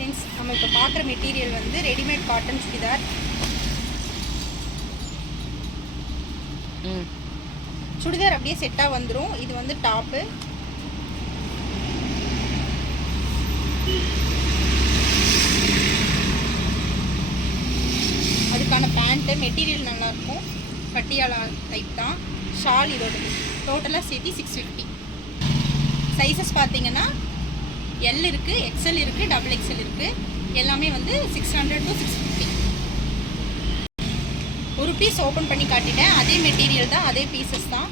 Friends நம்ம இப்போ பார்க்குற மெட்டீரியல் வந்து ரெடிமேட் காட்டன் சுடிதார். சுடிதார் அப்படியே செட்டாக வந்துடும் இது வந்து டாப்பு அதுக்கான பேண்ட்டு மெட்டீரியல் நல்லாயிருக்கும் பட்டியாலா டைப் தான். ஷால் இதோட டோட்டலாக சேர்த்து சிக்ஸ் ஃபிஃப்டி சைஸஸ் பார்த்தீங்கன்னா எல் இருக்குது எக்ஸ்எல் இருக்குது டபுள் எக்ஸ்எல் இருக்குது எல்லாமே வந்து six hundred to six fifty ஒரு பீஸ் ஓப்பன் பண்ணி காட்டிட்டேன். அதே மெட்டீரியல் தான் அதே பீசஸ் தான்.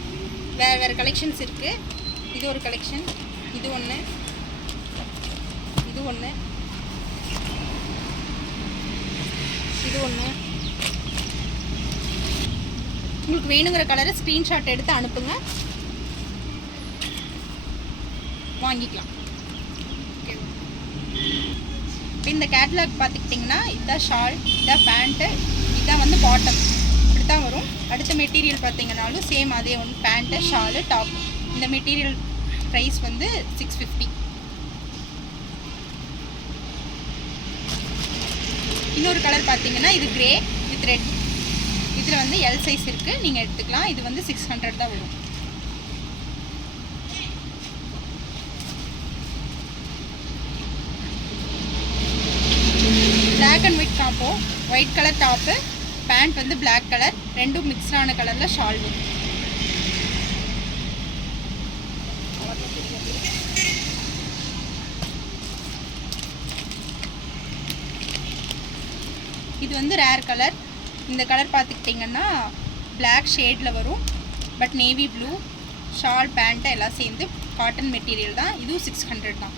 வேறு வேறு கலெக்ஷன்ஸ் இருக்குது இது ஒரு கலெக்ஷன் இது ஒன்று இது ஒன்று இது ஒன்று உங்களுக்கு வேணுங்கிற கலரை ஸ்க்ரீன்ஷாட் எடுத்து அனுப்புங்க. வாங்கிக்கலாம். இப்போ இந்த கேட்லாக் பார்த்துக்கிட்டிங்கன்னா இதுதான் ஷால் இதான் பேண்ட்டு இதுதான் வந்து பாட்டம் இப்படி தான் வரும். அடுத்த மெட்டீரியல் பார்த்தீங்கன்னாலும் சேம் அதே ஒன்று பேண்ட்டு ஷாலு டாப் இந்த மெட்டீரியல் ப்ரைஸ் வந்து சிக்ஸ் ஃபிஃப்டி இன்னொரு கலர் பார்த்தீங்கன்னா இது கிரே வித் ரெட் இதில் வந்து எல் சைஸ் இருக்குது நீங்கள் எடுத்துக்கலாம். இது வந்து சிக்ஸ் ஹண்ட்ரட் தான் வரும். Black and white combo white colour top pant வந்து பிளாக் கலர் ரெண்டும் மிக்ஸ்டான கலரில் ஷால் வரும். இது வந்து ரேர் கலர் இந்த கலர் பார்த்துக்கிட்டிங்கன்னா பிளாக் ஷேடில் வரும். But navy blue shawl pant எல்லாம் சேர்ந்து காட்டன் மெட்டீரியல் தான். இதுவும் சிக்ஸ் ஹண்ட்ரட் தான்.